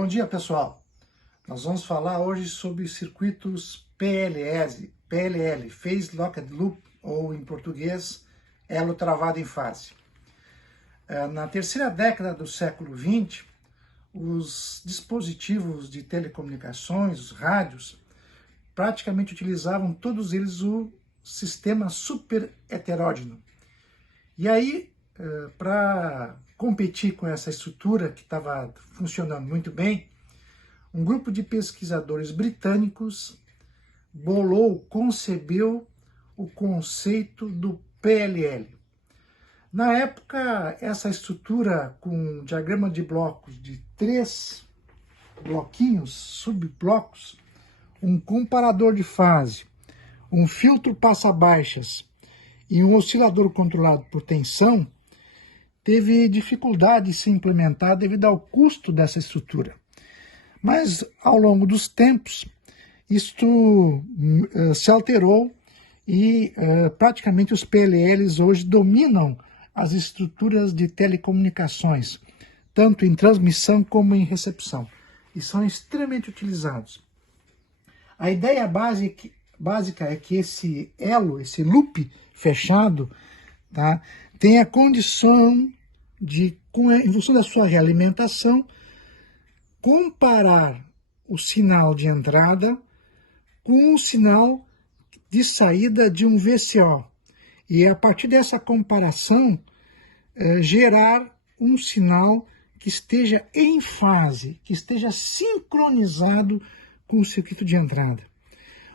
Bom dia, pessoal. Nós vamos falar hoje sobre circuitos PLL, Phase Locked Loop, ou em português, elo travado em fase. Na terceira década do século XX, os dispositivos de telecomunicações, os rádios, praticamente utilizavam todos eles o sistema super heterógeno. E aí, para competir com essa estrutura que estava funcionando muito bem, um grupo de pesquisadores britânicos concebeu o conceito do PLL. Na época, essa estrutura com um diagrama de blocos de 3 bloquinhos, subblocos, um comparador de fase, um filtro passa-baixas e um oscilador controlado por tensão, teve dificuldade de se implementar devido ao custo dessa estrutura. Mas, ao longo dos tempos, isto se alterou e praticamente os PLLs hoje dominam as estruturas de telecomunicações, tanto em transmissão como em recepção, e são extremamente utilizados. A ideia básica é que esse elo, esse loop fechado, tá, tem a condição de, em função da sua realimentação, comparar o sinal de entrada com o sinal de saída de um VCO. E a partir dessa comparação, gerar um sinal que esteja em fase, que esteja sincronizado com o circuito de entrada.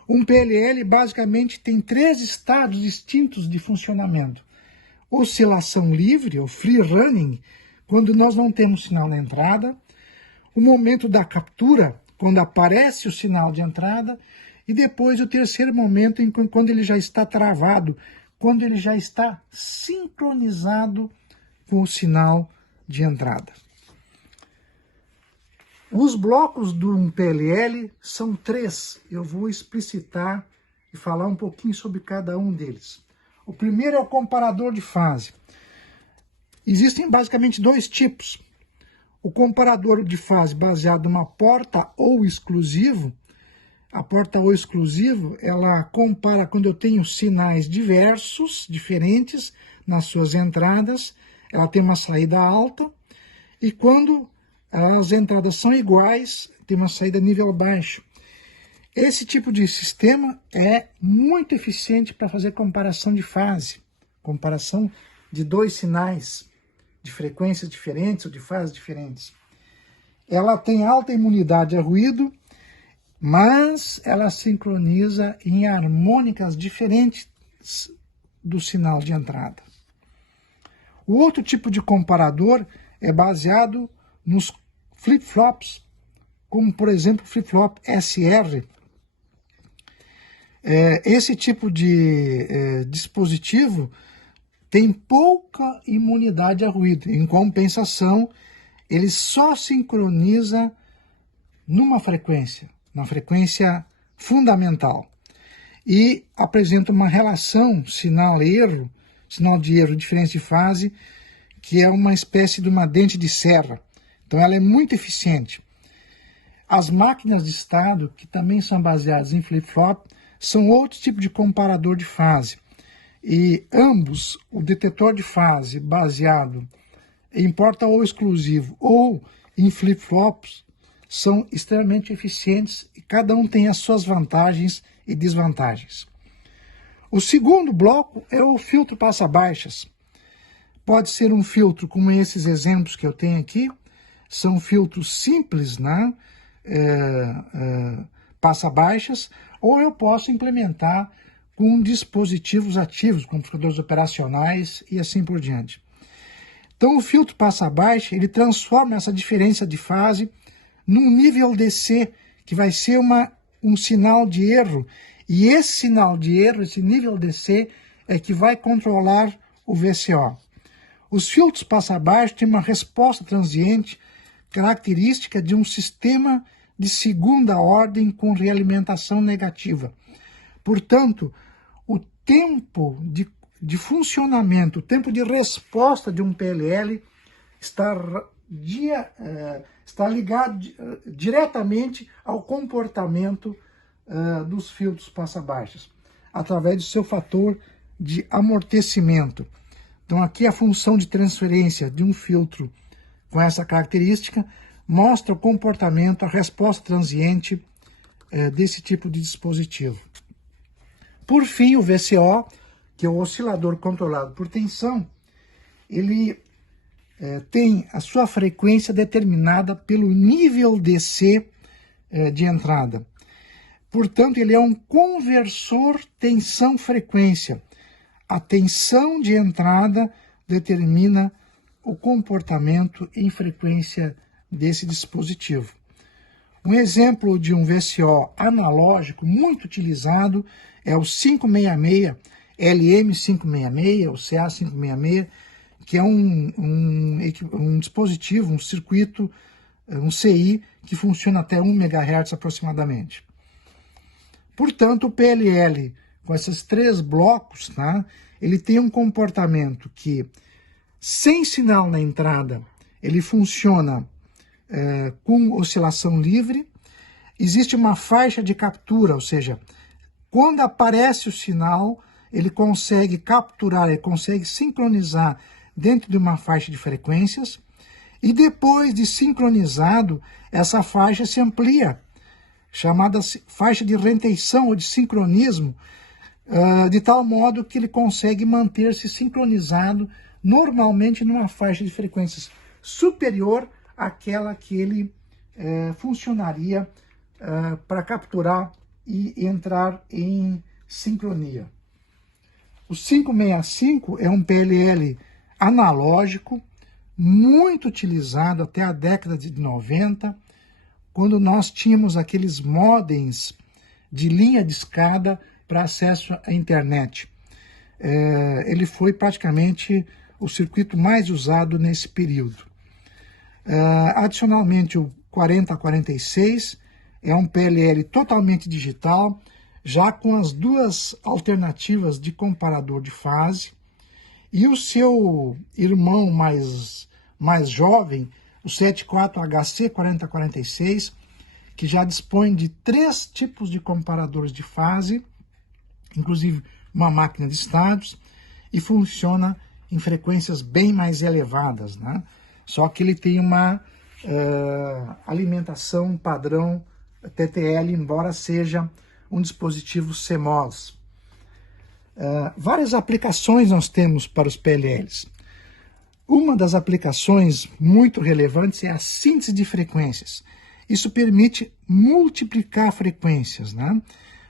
Um PLL basicamente tem 3 estados distintos de funcionamento. Oscilação livre, ou free running, quando nós não temos sinal na entrada. O momento da captura, quando aparece o sinal de entrada. E depois o terceiro momento, quando ele já está travado, quando ele já está sincronizado com o sinal de entrada. Os blocos de um PLL são 3. Eu vou explicitar e falar um pouquinho sobre cada um deles. O primeiro é o comparador de fase. Existem basicamente 2 tipos. O comparador de fase baseado numa porta ou exclusivo. A porta ou exclusivo, ela compara quando eu tenho sinais diferentes nas suas entradas, ela tem uma saída alta, e quando as entradas são iguais, tem uma saída nível baixo. Esse tipo de sistema é muito eficiente para fazer comparação de fase, comparação de 2 sinais de frequências diferentes ou de fases diferentes. Ela tem alta imunidade a ruído, mas ela sincroniza em harmônicas diferentes do sinal de entrada. O outro tipo de comparador é baseado nos flip-flops, como por exemplo o flip-flop SR. Esse tipo de dispositivo tem pouca imunidade a ruído. Em compensação, ele só sincroniza numa frequência, na frequência fundamental, e apresenta uma relação sinal-erro, sinal de erro, diferença de fase, que é uma espécie de uma dente de serra. Então ela é muito eficiente. As máquinas de estado, que também são baseadas em flip-flop, são outro tipo de comparador de fase. E ambos, o detetor de fase baseado em porta ou exclusivo ou em flip-flops, são extremamente eficientes e cada um tem as suas vantagens e desvantagens. O segundo bloco é o filtro passa-baixas. Pode ser um filtro como esses exemplos que eu tenho aqui, são filtros simples, né? Passa-baixas, ou eu posso implementar com dispositivos ativos, computadores operacionais e assim por diante. Então o filtro passa-baixa, ele transforma essa diferença de fase num nível DC, que vai ser um sinal de erro, e esse sinal de erro, esse nível DC, é que vai controlar o VCO. Os filtros passa-baixo têm uma resposta transiente característica de um sistema de segunda ordem com realimentação negativa. Portanto, o tempo de funcionamento, o tempo de resposta de um PLL está está ligado diretamente ao comportamento dos filtros passa-baixas, através do seu fator de amortecimento. Então aqui a função de transferência de um filtro com essa característica mostra o comportamento, a resposta transiente desse tipo de dispositivo. Por fim, o VCO, que é o oscilador controlado por tensão, ele tem a sua frequência determinada pelo nível DC de entrada. Portanto, ele é um conversor tensão-frequência. A tensão de entrada determina o comportamento em frequência desse dispositivo. Um exemplo de um VCO analógico muito utilizado é o 566, LM566, o CA566, que é um dispositivo, um circuito, um CI, que funciona até 1 MHz aproximadamente. Portanto, o PLL, com esses 3 blocos, tá, ele tem um comportamento que, sem sinal na entrada, ele funciona com oscilação livre. Existe uma faixa de captura, ou seja, quando aparece o sinal, ele consegue capturar, ele consegue sincronizar dentro de uma faixa de frequências, e depois de sincronizado, essa faixa se amplia, chamada faixa de retenção ou de sincronismo, de tal modo que ele consegue manter-se sincronizado normalmente numa faixa de frequências superior àquela que ele funcionaria para capturar e entrar em sincronia. O 565 é um PLL analógico, muito utilizado até a década de 90, quando nós tínhamos aqueles modems de linha de escada para acesso à internet. Ele foi praticamente o circuito mais usado nesse período. Adicionalmente, o 4046 é um PLL totalmente digital, já com as 2 alternativas de comparador de fase, e o seu irmão mais jovem, o 74HC4046, que já dispõe de 3 tipos de comparadores de fase, inclusive uma máquina de estados, e funciona em frequências bem mais elevadas, né? Só que ele tem uma alimentação padrão TTL, embora seja um dispositivo CMOS. Várias aplicações nós temos para os PLLs. Uma das aplicações muito relevantes é a síntese de frequências. Isso permite multiplicar frequências, né?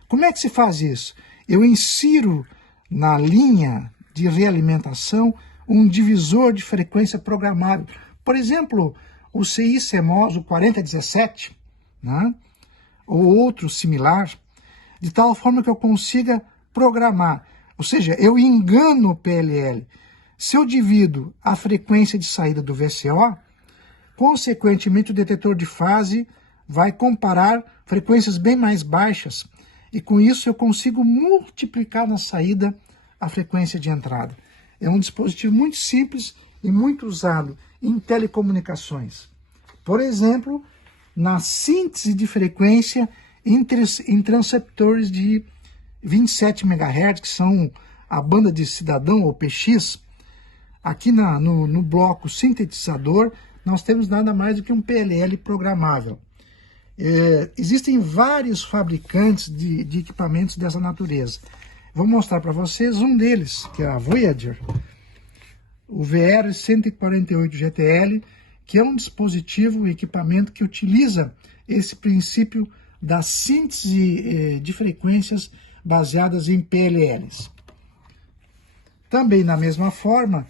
Como é que se faz isso? Eu insiro na linha de realimentação um divisor de frequência programável. Por exemplo, o CI-CMOS, o 4017, né? Ou outro similar, de tal forma que eu consiga programar. Ou seja, eu engano o PLL. Se eu divido a frequência de saída do VCO, consequentemente o detetor de fase vai comparar frequências bem mais baixas, e com isso eu consigo multiplicar na saída a frequência de entrada. É um dispositivo muito simples e muito usado em telecomunicações. Por exemplo, na síntese de frequência em transceptores de 27 MHz, que são a banda de cidadão, ou PX. Aqui no bloco sintetizador, nós temos nada mais do que um PLL programável. Existem vários fabricantes de equipamentos dessa natureza. Vou mostrar para vocês um deles, que é a Voyager, o VR148 GTL, que é um dispositivo e equipamento que utiliza esse princípio da síntese de frequências baseadas em PLLs. Também da mesma forma,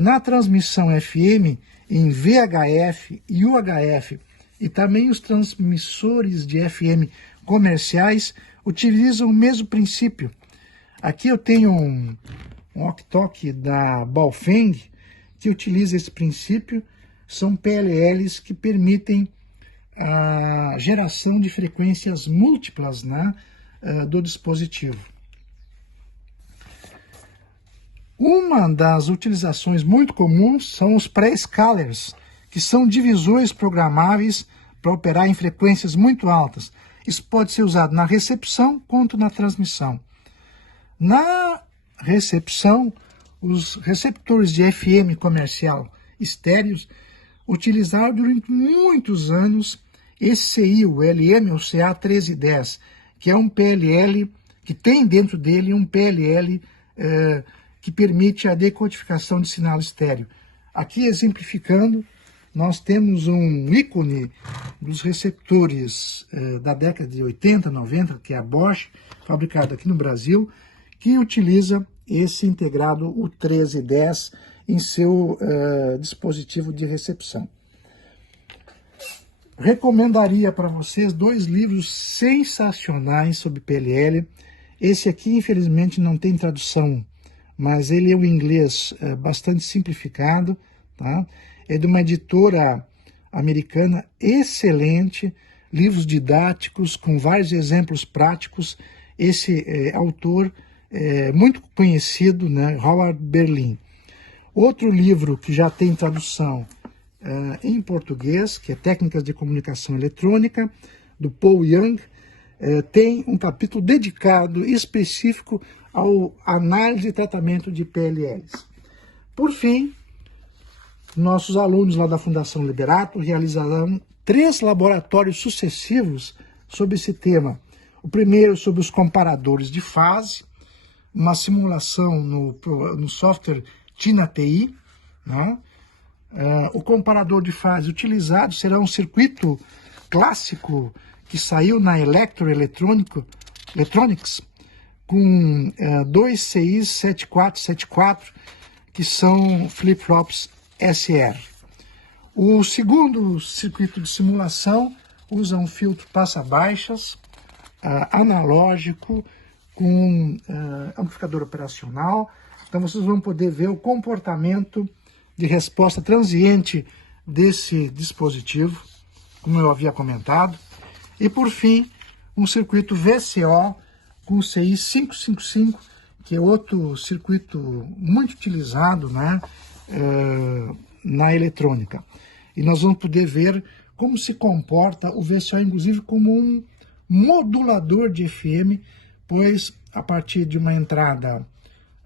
na transmissão FM, em VHF e UHF, e também os transmissores de FM comerciais utilizam o mesmo princípio. Aqui eu tenho um Octoque da Baofeng que utiliza esse princípio. São PLLs que permitem a geração de frequências múltiplas, né, do dispositivo. Uma das utilizações muito comuns são os pré-scalers, que são divisores programáveis para operar em frequências muito altas. Isso pode ser usado na recepção quanto na transmissão. Na recepção, os receptores de FM comercial estéreos utilizaram durante muitos anos esse CI, o LM, o CA1310, que é um PLL, que tem dentro dele um PLL que permite a decodificação de sinal estéreo. Aqui, exemplificando, nós temos um ícone dos receptores da década de 80, 90, que é a Bosch, fabricado aqui no Brasil, que utiliza esse integrado, o 1310, em seu dispositivo de recepção. Recomendaria para vocês 2 livros sensacionais sobre PLL. Esse aqui, infelizmente, não tem tradução, mas ele é um inglês bastante simplificado, tá? É de uma editora americana excelente, livros didáticos com vários exemplos práticos. Esse autor é muito conhecido, né? Howard Berlin. Outro livro que já tem tradução em português, que é Técnicas de Comunicação Eletrônica, do Paul Young, tem um capítulo dedicado, específico, ao análise e tratamento de PLLs. Por fim, nossos alunos lá da Fundação Liberato realizarão 3 laboratórios sucessivos sobre esse tema. O primeiro sobre os comparadores de fase, uma simulação no software TINA-TI, né? O comparador de fase utilizado será um circuito clássico que saiu na Electronics com 2 CIs 7474, que são flip-flops SR. O segundo circuito de simulação usa um filtro passa-baixas analógico com amplificador operacional. Então vocês vão poder ver o comportamento de resposta transiente desse dispositivo, como eu havia comentado. E por fim, um circuito VCO com CI 555, que é outro circuito muito utilizado, né, na eletrônica. E nós vamos poder ver como se comporta o VCO, inclusive como um modulador de FM, pois a partir de uma entrada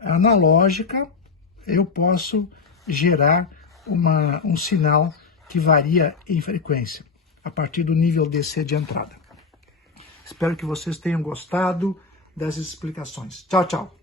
analógica eu posso gerar um sinal que varia em frequência, a partir do nível DC de entrada. Espero que vocês tenham gostado dessas explicações. Tchau, tchau!